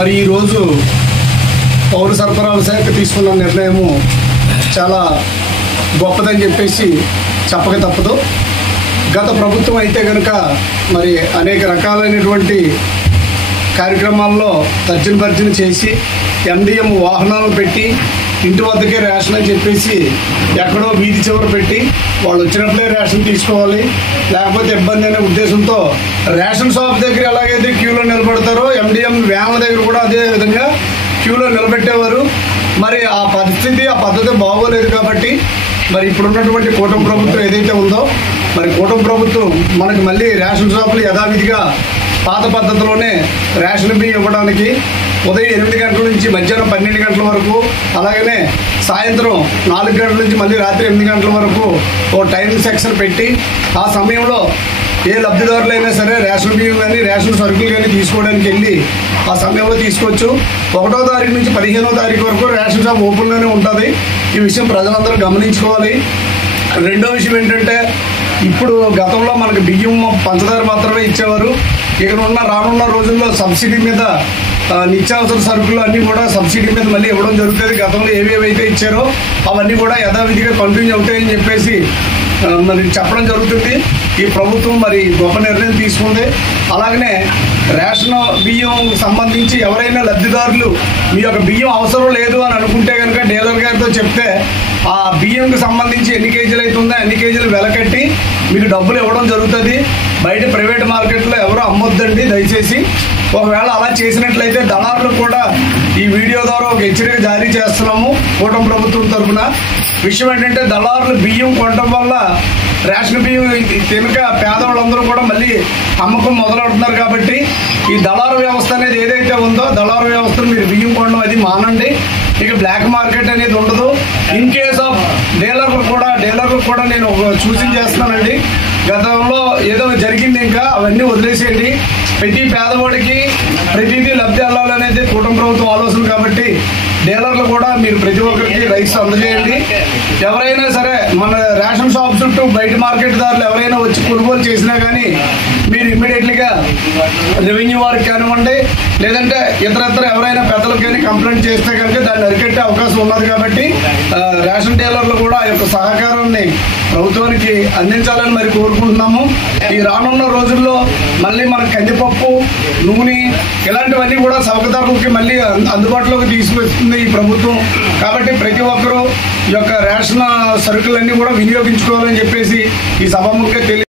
మరి ఈరోజు పౌర సరఫరాల శాఖ తీసుకున్న నిర్ణయము చాలా గొప్పదని చెప్పేసి చెప్పక తప్పదు. గత ప్రభుత్వం అయితే కనుక మరి అనేక రకాలైనటువంటి కార్యక్రమాల్లో తర్జన చేసి MDM వాహనాలు పెట్టి ఇంటి వద్దకే రేషన్ అని చెప్పేసి ఎక్కడో వీధి చివర పెట్టి వాళ్ళు వచ్చినప్పుడే రేషన్ తీసుకోవాలి, లేకపోతే ఇబ్బంది అనే ఉద్దేశంతో రేషన్ షాప్ దగ్గర ఎలాగైతే క్యూలో నిలబడతారో MDM వ్యాన్ల దగ్గర కూడా అదే విధంగా క్యూలో నిలబెట్టేవారు. మరి ఆ పద్ధతి బాగోలేదు కాబట్టి మరి ఇప్పుడున్నటువంటి కూటమి ప్రభుత్వం ఏదైతే ఉందో మరి కూటమి ప్రభుత్వం మనకి మళ్ళీ రేషన్ షాపులు యథావిధిగా పాత పద్ధతిలోనే రేషన్ బియ్యం ఇవ్వడానికి ఉదయం 8 గంటల నుంచి మధ్యాహ్నం 12 గంటల వరకు, అలాగనే సాయంత్రం 4 గంటల నుంచి మళ్ళీ రాత్రి 8 గంటల వరకు ఓ టైం సెక్షన్ పెట్టి ఆ సమయంలో ఏ లబ్ధిదారులైనా సరే రేషన్ బియ్యం కానీ రేషన్ సరుకులు కానీ తీసుకోవడానికి వెళ్ళి ఆ సమయంలో తీసుకోవచ్చు. 1వ తారీఖు నుంచి 15వ తారీఖు వరకు రేషన్ షాప్ ఓపెన్లోనే ఉంటుంది. ఈ విషయం ప్రజలందరూ గమనించుకోవాలి. రెండో విషయం ఏంటంటే ఇప్పుడు గతంలో మనకు బియ్యం పంచదార మాత్రమే ఇచ్చేవారు. రానున్న రోజుల్లో సబ్సిడీ మీద నిత్యావసర సరుకులు అన్నీ కూడా సబ్సిడీ మీద మళ్ళీ ఇవ్వడం జరుగుతుంది. గతంలో ఏవేవైతే ఇచ్చారో అవన్నీ కూడా యథావిధిగా కంటిన్యూ అవుతాయని చెప్పేసి మరి చెప్పడం జరుగుతుంది. ఈ ప్రభుత్వం మరి గొప్ప నిర్ణయం తీసుకుంది. అలాగనే రేషన్ బియ్యం సంబంధించి ఎవరైనా లబ్ధిదారులు మీ యొక్క బియ్యం అవసరం లేదు అని అనుకుంటే కనుక డీలర్ గారితో చెప్తే ఆ బియ్యంకి సంబంధించి ఎన్ని కేజీలు అవుతుందో అన్ని కేజీలు వెలకట్టి మీకు డబ్బులు ఇవ్వడం జరుగుతుంది. బయట ప్రైవేట్ మార్కెట్లో ఎవరో అమ్మొద్దండి దయచేసి. ఒకవేళ అలా చేసినట్లయితే దళారులు కూడా ఈ వీడియో ద్వారా ఒక హెచ్చరిక జారీ చేస్తున్నాము కూటమి ప్రభుత్వం తరఫున. విషయం ఏంటంటే దళారులు బియ్యం కొనడం వల్ల రేషన్ బియ్యం తినక పేదవాళ్ళందరూ కూడా మళ్ళీ అమ్మకం మొదలవుతున్నారు. కాబట్టి ఈ దళారు వ్యవస్థ అనేది ఏదైతే ఉందో దళారు వ్యవస్థను మీరు బియ్యం కొనడం అది మానండి. ఇక బ్లాక్ మార్కెట్ అనేది ఉండదు. ఇన్ కేస్ ఆఫ్ డీలర్లు కూడా నేను సూచన చేస్తున్నానండి. గతంలో ఏదో జరిగింది, ఇంకా అవన్నీ వదిలేసేయండి. ప్రతి పేదవాడికి ప్రతిదీ లబ్ధి అవ్వాలనేది కూటమి ప్రభుత్వం ఆలోచన. కాబట్టి డీలర్లు కూడా మీరు ప్రతి ఒక్కరికి రైస్ అందజేయండి. ఎవరైనా సరే మన రేషన్ షాప్ చుట్టూ బయట మార్కెట్ దారులు ఎవరైనా వచ్చి కొనుగోలు చేసినా కానీ మీరు ఇమ్మీడియట్లీగా రెవెన్యూ వారికి కానివ్వండి, లేదంటే ఇతరత్ర ఎవరైనా పెద్దలకు కానీ కంప్లైంట్ చేస్తే కనుక దాన్ని అరికట్టే అవకాశం ఉన్నది. కాబట్టి రేషన్ డీలర్లు కూడా ఆ యొక్క సహకారాన్ని ప్రభుత్వానికి అందించాలని మరి కోరుకుంటున్నాము. ఈ రానున్న రోజుల్లో మళ్ళీ మన కందిపప్పు, నూనె ఇలాంటివన్నీ కూడా చౌక ధరలకి మళ్ళీ అందుబాటులోకి తీసుకొస్తుంది ఈ ప్రభుత్వం. కాబట్టి ప్రతి ఒక్కరూ ఈ యొక్క రేషన్ సరుకులన్నీ కూడా వినియోగించుకోవాలని చెప్పేసి ఈ సభాముఖంగా